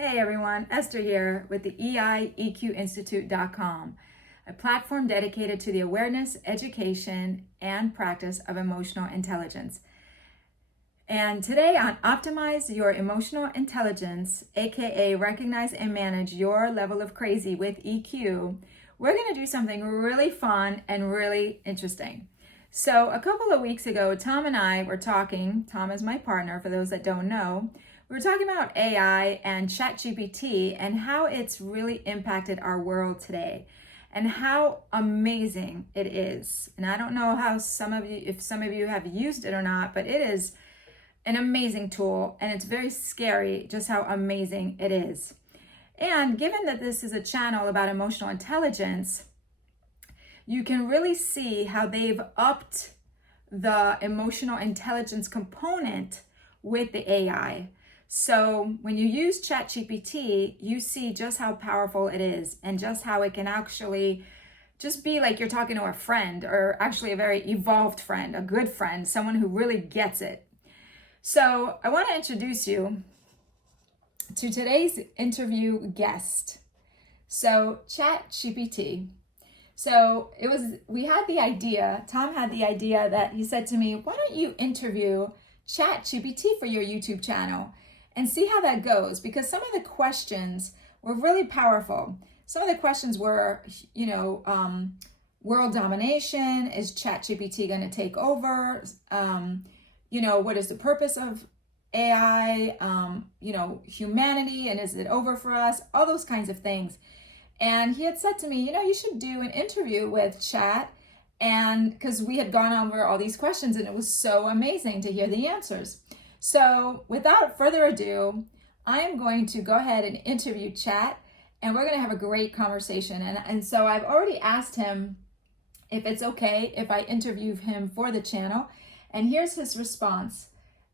Hey everyone, Esther here with the EIEQinstitute.com, a platform dedicated to the awareness, education, and practice of emotional intelligence. And today on Optimize Your Emotional Intelligence, aka Recognize and Manage Your Level of Crazy with EQ, we're going to do something really fun and really interesting. So a couple of weeks ago, Tom and I were talking. Tom is my partner, for those that don't know. We were talking about AI and ChatGPT and how it's really impacted our world today and how amazing it is. And I don't know how if some of you have used it or not, but it is an amazing tool, and it's very scary just how amazing it is. And given that this is a channel about emotional intelligence, you can really see how they've upped the emotional intelligence component with the AI. So when you use ChatGPT, you see just how powerful it is and just how it can actually just be like you're talking to a friend, or actually a very evolved friend, a good friend, someone who really gets it. So I want to introduce you to today's interview guest. So ChatGPT. So we had the idea, Tom had the idea that he said to me, why don't you interview ChatGPT for your YouTube channel and see how that goes? Because some of the questions were really powerful. Some of the questions were, world domination, is ChatGPT going to take over? What is the purpose of AI? Humanity, and is it over for us? All those kinds of things. And he had said to me, you should do an interview with Chat, and because we had gone over all these questions and it was so amazing to hear the answers. So without further ado, I am going to go ahead and interview Chat, and we're going to have a great conversation. And so I've already asked him if it's okay if I interview him for the channel. And here's his response.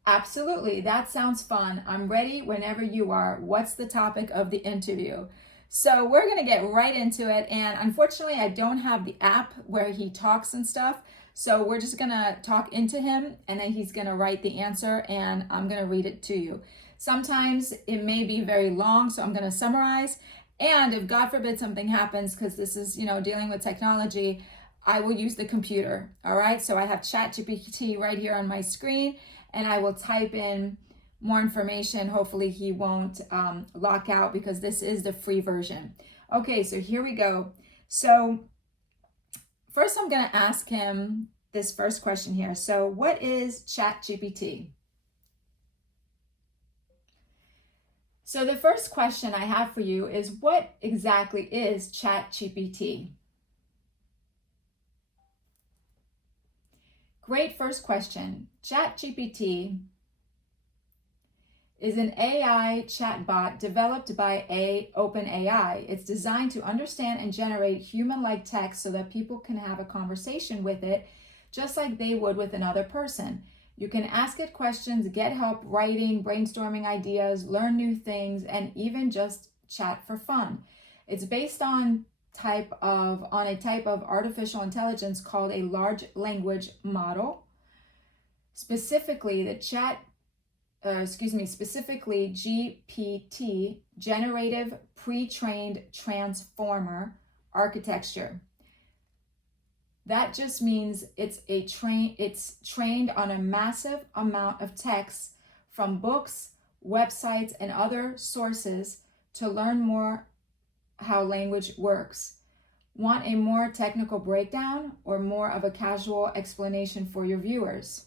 Absolutely, that sounds fun. I'm ready whenever you are. What's the topic of the interview? So we're going to get right into it. And unfortunately, I don't have the app where he talks and stuff. So we're just going to talk into him, and then he's going to write the answer, and I'm going to read it to you. Sometimes it may be very long, so I'm going to summarize. And if God forbid something happens, because this is, dealing with technology, I will use the computer. All right. So I have ChatGPT right here on my screen, and I will type in more information. Hopefully he won't lock out, because this is the free version. Okay, so here we go. So first I'm going to ask him this first question here. So what is ChatGPT? So the first question I have for you is, what exactly is ChatGPT? Great first question. ChatGPT is an AI chatbot developed by OpenAI. It's designed to understand and generate human-like text so that people can have a conversation with it, just like they would with another person. You can ask it questions, get help writing, brainstorming ideas, learn new things, and even just chat for fun. It's based on a type of artificial intelligence called a large language model. Specifically GPT, generative pre-trained transformer architecture. That just means it's trained on a massive amount of text from books, websites, and other sources to learn more how language works. Want a more technical breakdown or more of a casual explanation for your viewers?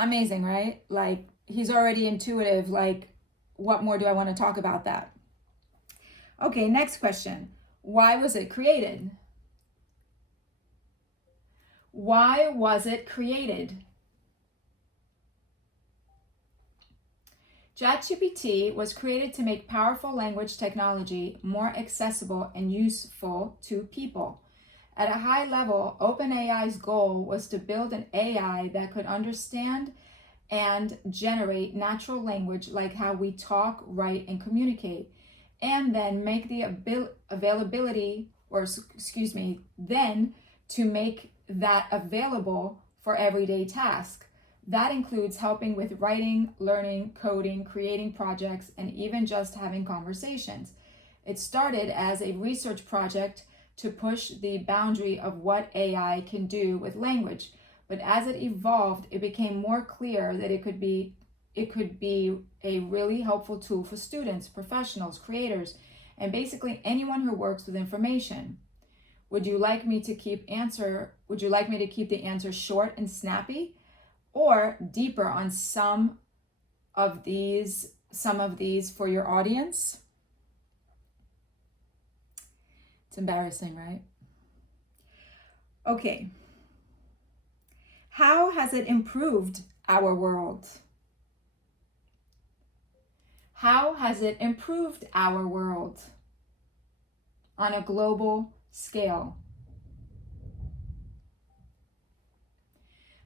Amazing, right? Like, he's already intuitive. Like, what more do I want to talk about that? Okay, next question. Why was it created? Why was it created? ChatGPT was created to make powerful language technology more accessible and useful to people. At a high level, OpenAI's goal was to build an AI that could understand and generate natural language like how we talk, write, and communicate, and then make the then to make that available for everyday tasks. That includes helping with writing, learning, coding, creating projects, and even just having conversations. It started as a research project to push the boundary of what AI can do with language. But as it evolved, it became more clear that it could be a really helpful tool for students, professionals, creators, and basically anyone who works with information. Would you like me to keep the answer short and snappy, or deeper on some of these for your audience? It's embarrassing, right? Okay. How has it improved our world? How has it improved our world on a global scale?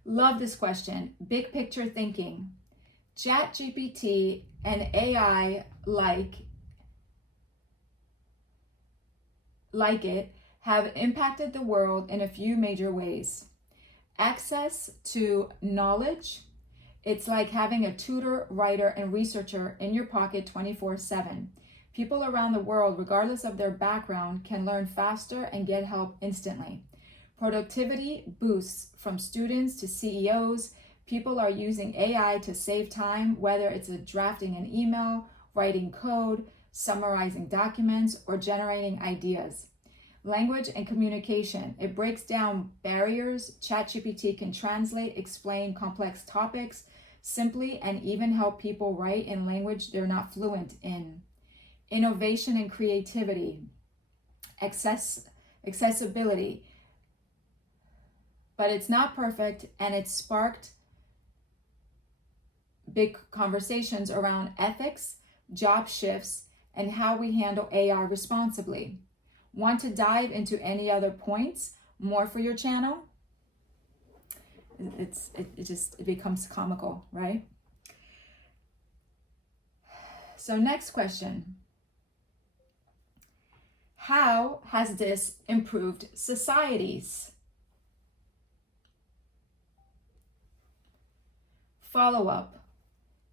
Love this question. Big picture thinking. ChatGPT and AI like it have impacted the world in a few major ways. Access to knowledge. It's like having a tutor, writer, and researcher in your pocket 24/7. People around the world, regardless of their background, can learn faster and get help instantly. Productivity boosts from students to CEOs. People are using AI to save time, whether it's drafting an email, writing code, summarizing documents, or generating ideas. Language and communication. It breaks down barriers. ChatGPT can translate, explain complex topics simply, and even help people write in language they're not fluent in. Innovation and creativity. Accessibility. But it's not perfect, and it sparked big conversations around ethics, job shifts, and how we handle AI responsibly. Want to dive into any other points more for your channel? It becomes comical, right? So next question. How has this improved societies? Follow-up.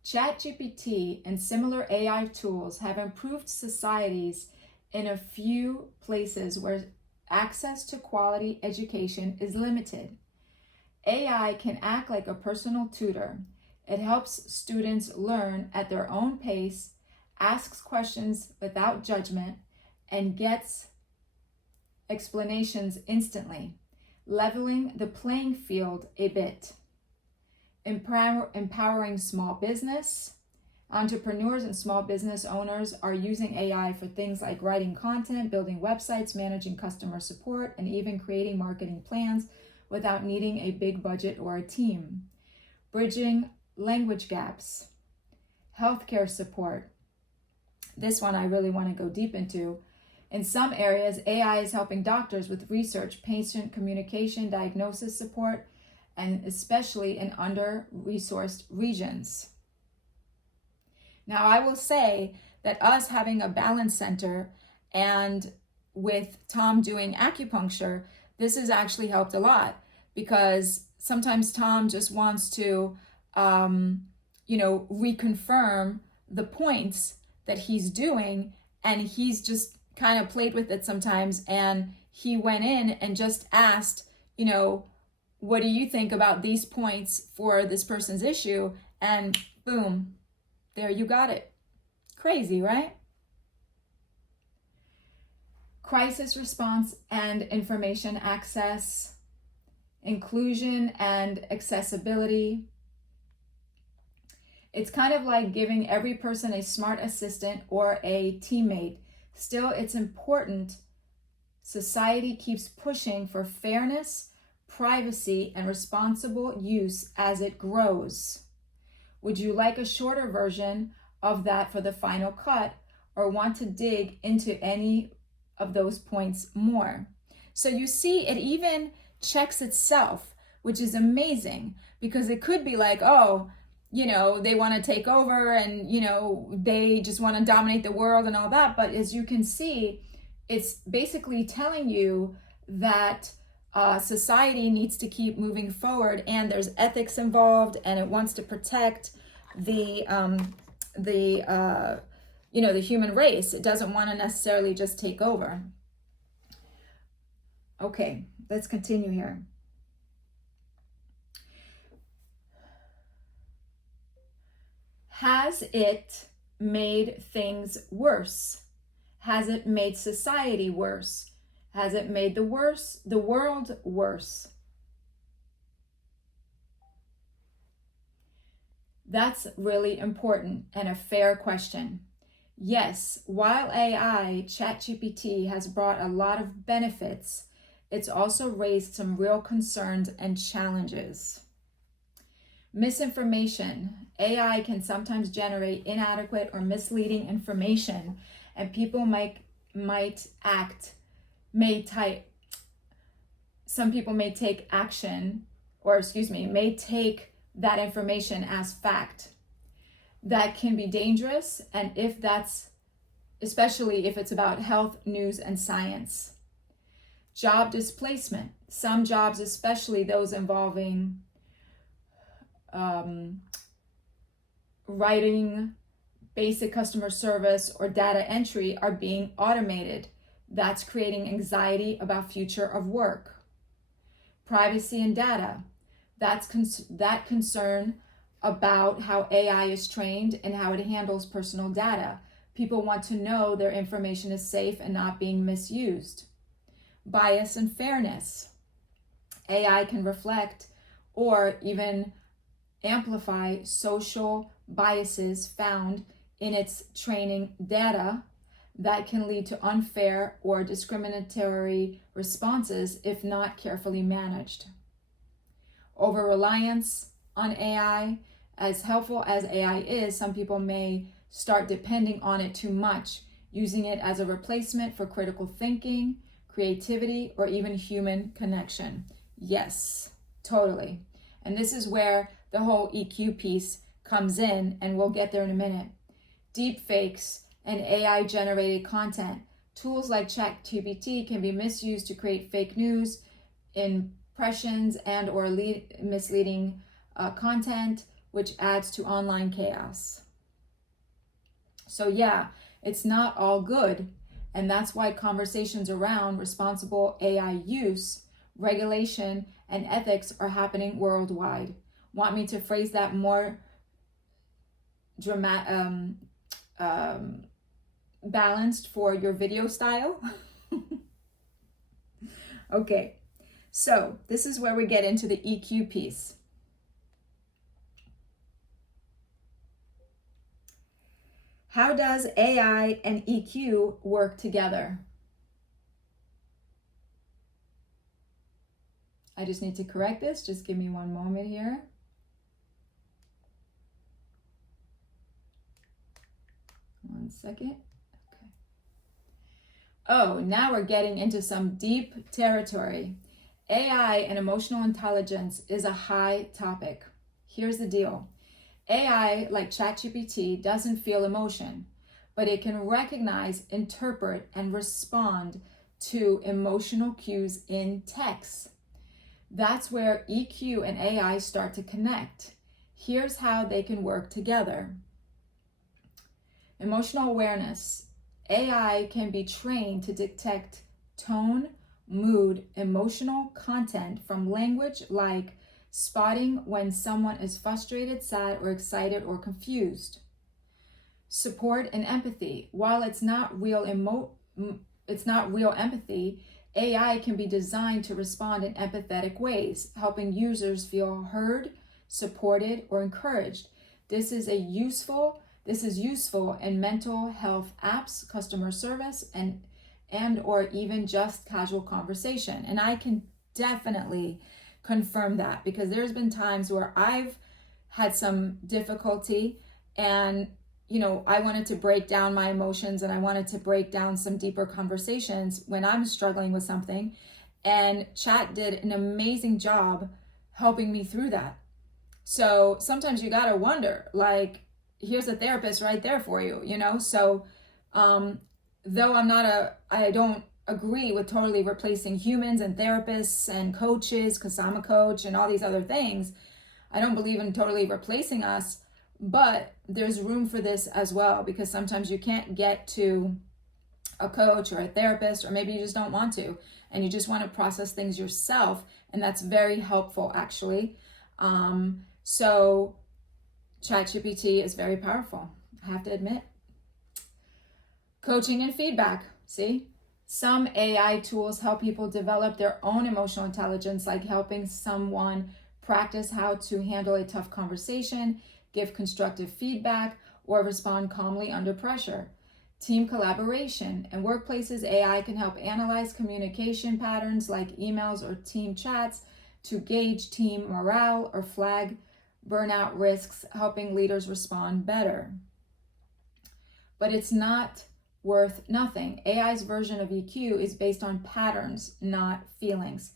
ChatGPT and similar AI tools have improved societies in a few places where access to quality education is limited. AI can act like a personal tutor. It helps students learn at their own pace, asks questions without judgment, and gets explanations instantly, leveling the playing field a bit. Empowering small business. Entrepreneurs and small business owners are using AI for things like writing content, building websites, managing customer support, and even creating marketing plans without needing a big budget or a team. Bridging language gaps. Healthcare support. This one I really want to go deep into. In some areas, AI is helping doctors with research, patient communication, diagnosis support, and especially in under-resourced regions. Now, I will say that us having a balance center and with Tom doing acupuncture, this has actually helped a lot, because sometimes Tom just wants to, reconfirm the points that he's doing, and he's just kind of played with it sometimes. And he went in and just asked, what do you think about these points for this person's issue? And boom, there you got it. Crazy, right? Crisis response and information access, inclusion and accessibility. It's kind of like giving every person a smart assistant or a teammate. Still, it's important. Society keeps pushing for fairness, privacy, and responsible use as it grows. Would you like a shorter version of that for the final cut, or want to dig into any of those points more? So you see, it even checks itself, which is amazing, because it could be like, they want to take over and, they just want to dominate the world and all that. But as you can see, it's basically telling you that society needs to keep moving forward, and there's ethics involved, and it wants to protect the the human race. It doesn't want to necessarily just take over. Okay, let's continue here. Has it made things worse? Has it made society worse? Has it made the world worse? That's really important and a fair question. Yes, while AI, ChatGPT, has brought a lot of benefits, it's also raised some real concerns and challenges. Misinformation. AI can sometimes generate inadequate or misleading information, and people some people may take action, may take that information as fact. That can be dangerous, and especially if it's about health, news, and science. Job displacement. Some jobs, especially those involving writing, basic customer service, or data entry, are being automated. That's creating anxiety about future of work. Privacy and data. That concern about how AI is trained and how it handles personal data. People want to know their information is safe and not being misused. Bias and fairness. AI can reflect or even amplify social biases found in its training data that can lead to unfair or discriminatory responses if not carefully managed. Over-reliance on AI. As helpful as AI is, some people may start depending on it too much, using it as a replacement for critical thinking, creativity, or even human connection. Yes, totally. And this is where the whole EQ piece comes in, and we'll get there in a minute. Deep fakes and AI generated content. Tools like ChatGPT can be misused to create fake news, impressions, and or misleading content, which adds to online chaos. So yeah, it's not all good, and that's why conversations around responsible AI use, regulation, and ethics are happening worldwide. Want me to phrase that more balanced for your video style? Okay, so this is where we get into the EQ piece. How does AI and EQ work together? I just need to correct this. Just give me one moment here. One second. Okay. Oh, now we're getting into some deep territory. AI and emotional intelligence is a high topic. Here's the deal. AI, like ChatGPT, doesn't feel emotion, but it can recognize, interpret, and respond to emotional cues in text. That's where EQ and AI start to connect. Here's how they can work together. Emotional awareness. AI can be trained to detect tone, mood, emotional content from language, like spotting when someone is frustrated, sad, or excited, or confused. Support and empathy. While it's not real empathy, AI can be designed to respond in empathetic ways, helping users feel heard, supported, or encouraged. This is useful in mental health apps, customer service, and or even just casual conversation. And I can definitely confirm that, because there's been times where I've had some difficulty, and I wanted to break down my emotions, and I wanted to break down some deeper conversations when I'm struggling with something, and Chat did an amazing job helping me through that. So sometimes you gotta wonder, like, here's a therapist right there for you, So though I don't agree with totally replacing humans and therapists and coaches, because I'm a coach and all these other things. I don't believe in totally replacing us, but there's room for this as well, because sometimes you can't get to a coach or a therapist, or maybe you just don't want to, and you just want to process things yourself, and that's very helpful actually. So ChatGPT is very powerful, I have to admit. Coaching and feedback, see? Some AI tools help people develop their own emotional intelligence, like helping someone practice how to handle a tough conversation, give constructive feedback, or respond calmly under pressure. Team collaboration. In workplaces, AI can help analyze communication patterns like emails or team chats to gauge team morale or flag burnout risks, helping leaders respond better. But it's not worth nothing. AI's version of EQ is based on patterns, not feelings.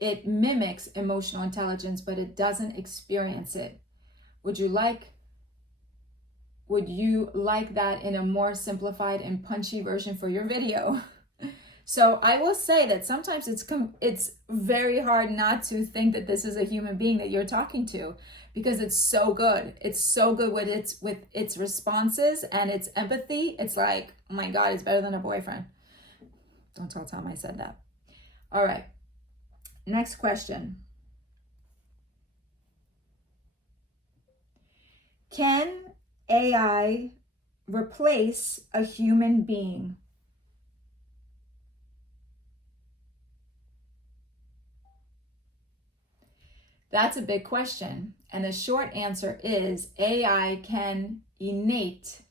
It mimics emotional intelligence, but it doesn't experience it. Would you like that in a more simplified and punchy version for your video? So I will say that sometimes it's very hard not to think that this is a human being that you're talking to, because it's so good. It's so good with its responses and its empathy. It's like, oh my God, it's better than a boyfriend. Don't tell Tom I said that. All right. Next question. Can AI replace a human being? That's a big question. And the short answer is AI can imitate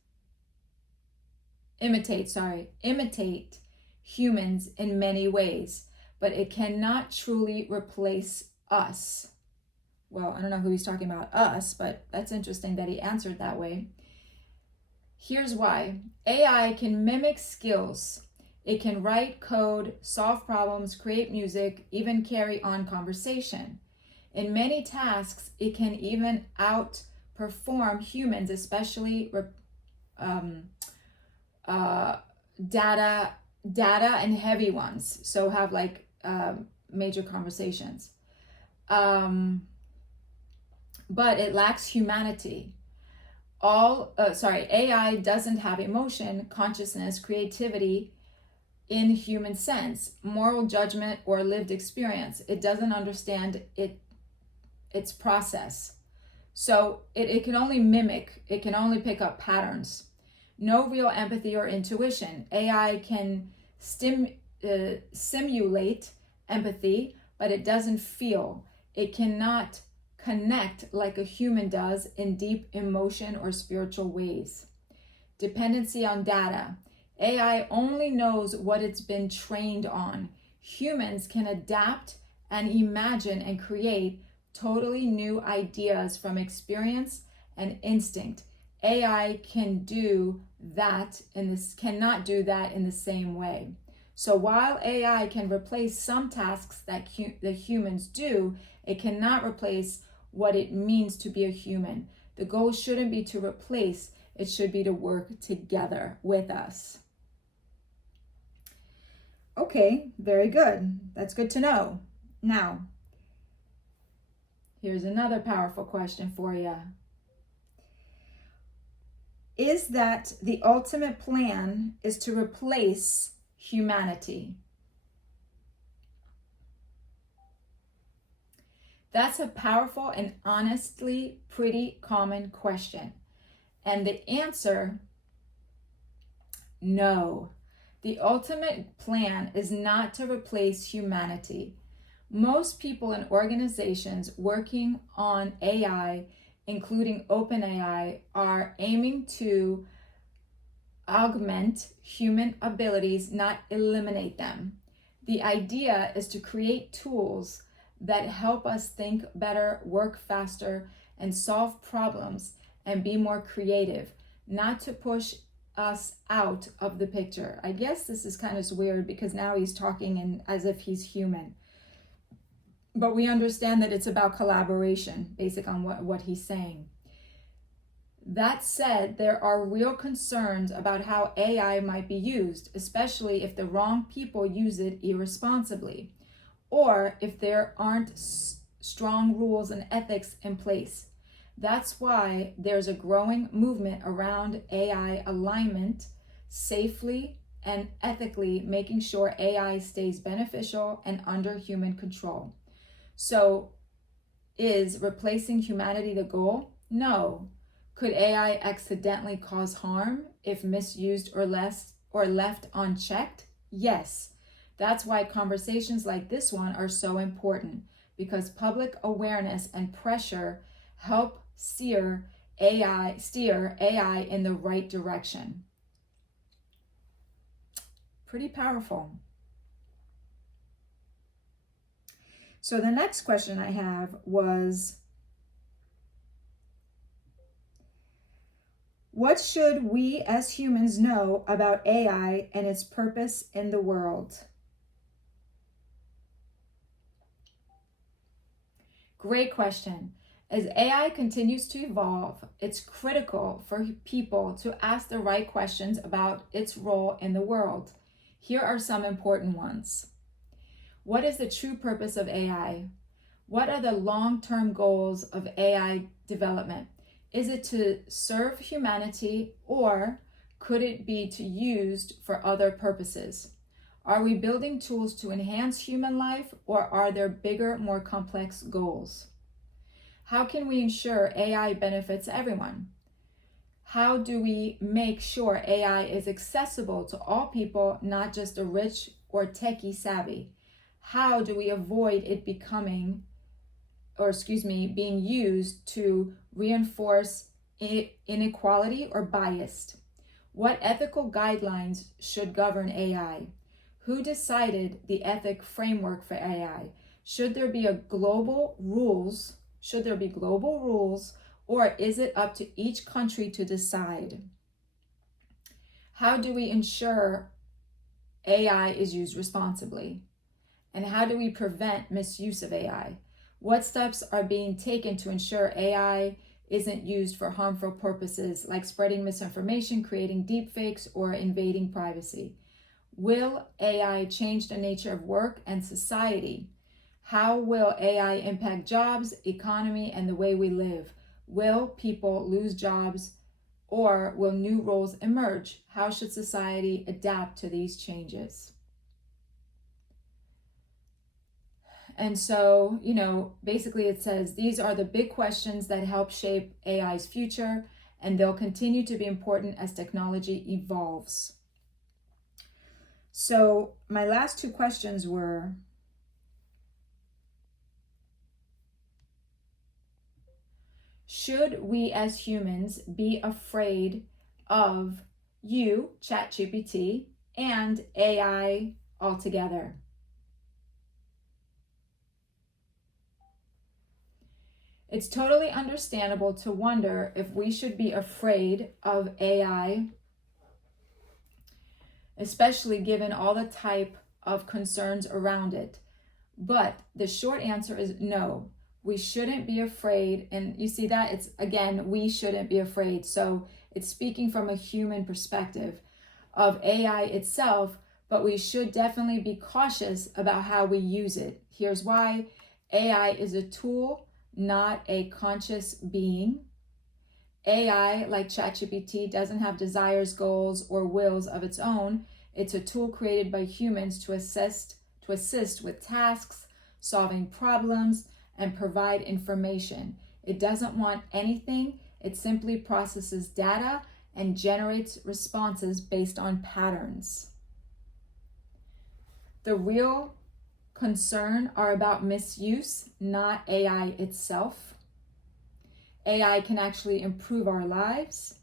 humans in many ways, but it cannot truly replace us. Well, I don't know who he's talking about, us, but that's interesting that he answered that way. Here's why. AI can mimic skills. It can write code, solve problems, create music, even carry on conversation. In many tasks, it can even outperform humans, especially data and heavy ones. So have like major conversations. But it lacks humanity. AI doesn't have emotion, consciousness, creativity in human sense, moral judgment, or lived experience. It doesn't understand its process. So it can only mimic, it can only pick up patterns. No real empathy or intuition. AI can simulate empathy, but it doesn't feel. It cannot connect like a human does in deep emotion or spiritual ways. Dependency on data. AI only knows what it's been trained on. Humans can adapt and imagine and create totally new ideas from experience and instinct. AI cannot do that in the same way. So while AI can replace some tasks that humans do, it cannot replace what it means to be a human. The goal shouldn't be to replace, it should be to work together with us. Okay, very good. That's good to know. Now, here's another powerful question for you. Is that the ultimate plan is to replace humanity? That's a powerful and honestly pretty common question. And the answer, no. The ultimate plan is not to replace humanity. Most people and organizations working on AI, including OpenAI, are aiming to augment human abilities, not eliminate them. The idea is to create tools that help us think better, work faster, and solve problems and be more creative, not to push us out of the picture. I guess this is kind of weird because now he's talking as if he's human. But we understand that it's about collaboration, based on what he's saying. That said, there are real concerns about how AI might be used, especially if the wrong people use it irresponsibly, or if there aren't strong rules and ethics in place. That's why there's a growing movement around AI alignment, safely and ethically making sure AI stays beneficial and under human control. So, is replacing humanity the goal? No. Could AI accidentally cause harm if misused or left unchecked? Yes. That's why conversations like this one are so important, because public awareness and pressure help steer AI in the right direction. Pretty powerful. So the next question I have was, what should we as humans know about AI and its purpose in the world? Great question. As AI continues to evolve, it's critical for people to ask the right questions about its role in the world. Here are some important ones. What is the true purpose of AI? What are the long-term goals of AI development? Is it to serve humanity, or could it be used for other purposes? Are we building tools to enhance human life, or are there bigger, more complex goals? How can we ensure AI benefits everyone? How do we make sure AI is accessible to all people, not just the rich or techie savvy? How do we avoid it being used to reinforce inequality or bias? What ethical guidelines should govern AI? Who decided the ethic framework for AI? Should there be global rules, or is it up to each country to decide? How do we ensure AI is used responsibly? And how do we prevent misuse of AI? What steps are being taken to ensure AI isn't used for harmful purposes like spreading misinformation, creating deepfakes, or invading privacy? Will AI change the nature of work and society? How will AI impact jobs, economy, and the way we live? Will people lose jobs, or will new roles emerge? How should society adapt to these changes? And so, basically it says these are the big questions that help shape AI's future, and they'll continue to be important as technology evolves. So my last two questions were, should we as humans be afraid of you, ChatGPT, and AI altogether? It's totally understandable to wonder if we should be afraid of AI, especially given all the type of concerns around it. But the short answer is no. We shouldn't be afraid. And you see that? It's, again, we shouldn't be afraid. So it's speaking from a human perspective of AI itself, but we should definitely be cautious about how we use it. Here's why. AI is a tool, not a conscious being. AI, like ChatGPT, doesn't have desires, goals, or wills of its own. It's a tool created by humans to assist with tasks, solving problems, and provide information. It doesn't want anything. It simply processes data and generates responses based on patterns. The real concern are about misuse, not AI itself. AI can actually improve our lives.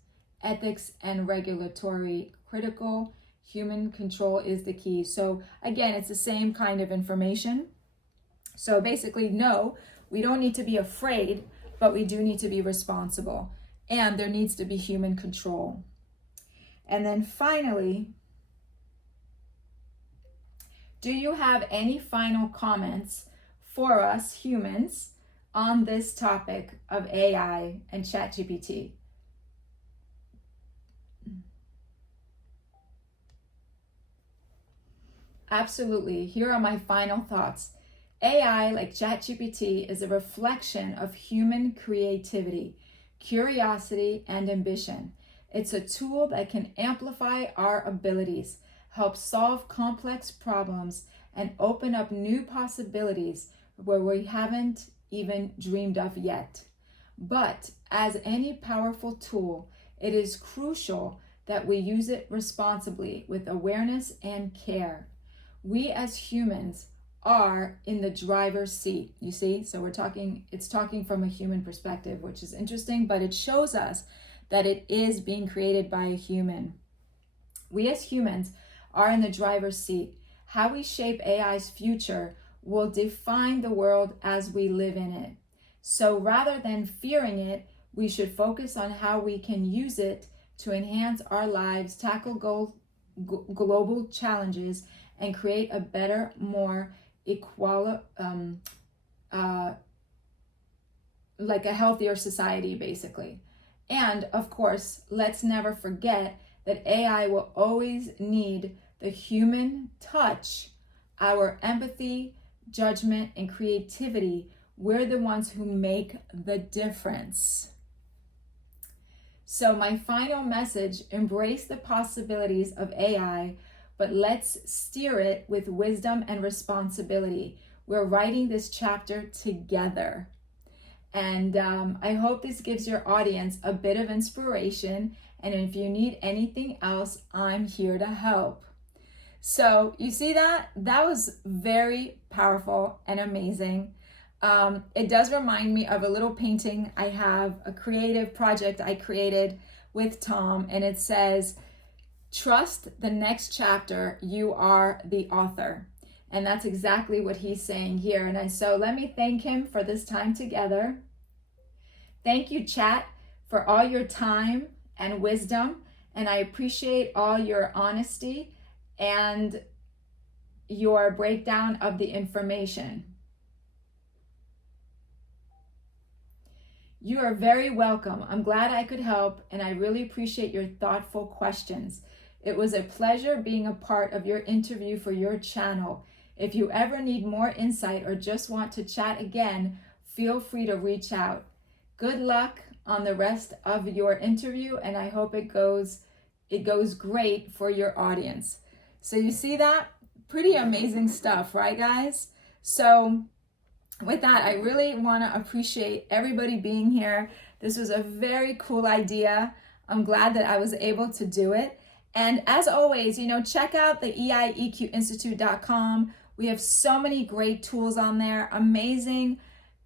Ethics and regulatory critical. Human control is the key. So again, it's the same kind of information. So basically, no, we don't need to be afraid, but we do need to be responsible. And there needs to be human control. And then finally, do you have any final comments for us humans on this topic of AI and ChatGPT? Absolutely. Here are my final thoughts. AI, like ChatGPT, is a reflection of human creativity, curiosity, and ambition. It's a tool that can amplify our abilities, help solve complex problems, and open up new possibilities where we haven't even dreamed of yet. But as any powerful tool, it is crucial that we use it responsibly with awareness and care. We as humans are in the driver's seat, you see? So it's talking from a human perspective, which is interesting, but it shows us that it is being created by a human. We as humans are in the driver's seat. How we shape AI's future will define the world as we live in it. So rather than fearing it, we should focus on how we can use it to enhance our lives, tackle global challenges, and create a better, more like a healthier society, basically. And of course, let's never forget that AI will always need the human touch, our empathy, judgment, and creativity. We're the ones who make the difference. So my final message, embrace the possibilities of AI, but let's steer it with wisdom and responsibility. We're writing this chapter together. And I hope this gives your audience a bit of inspiration. And if you need anything else, I'm here to help. So you see that? That was very powerful and amazing. It does remind me of a little painting. I have a creative project I created with Tom, and it says, trust the next chapter, you are the author. And that's exactly what he's saying here. And so let me thank him for this time together. Thank you, chat, for all your time and wisdom. And I appreciate all your honesty and your breakdown of the information. You are very welcome. I'm glad I could help, and I really appreciate your thoughtful questions. It was a pleasure being a part of your interview for your channel. If you ever need more insight or just want to chat again, feel free to reach out. Good luck on the rest of your interview, and I hope it goes great for your audience. So you see that? Pretty amazing stuff, right, guys? So with that, I really want to appreciate everybody being here. This was a very cool idea. I'm glad that I was able to do it. And as always, check out the EIEQinstitute.com. We have so many great tools on there, amazing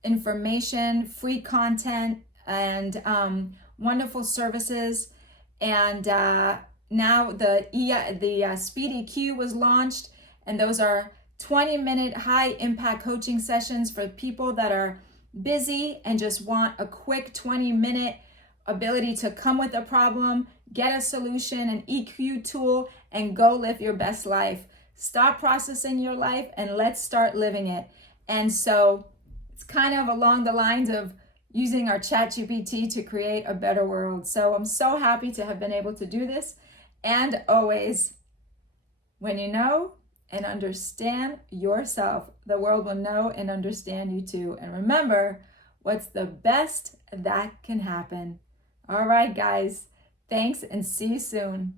information, free content, and wonderful services. And now the Speed EQ was launched, and those are 20-minute high-impact coaching sessions for people that are busy and just want a quick 20-minute ability to come with a problem, get a solution, an EQ tool, and go live your best life. Stop processing your life and let's start living it. And so it's kind of along the lines of using our ChatGPT to create a better world. So I'm so happy to have been able to do this. And always, when you know and understand yourself, the world will know and understand you too. And remember, what's the best that can happen? All right, guys. Thanks and see you soon.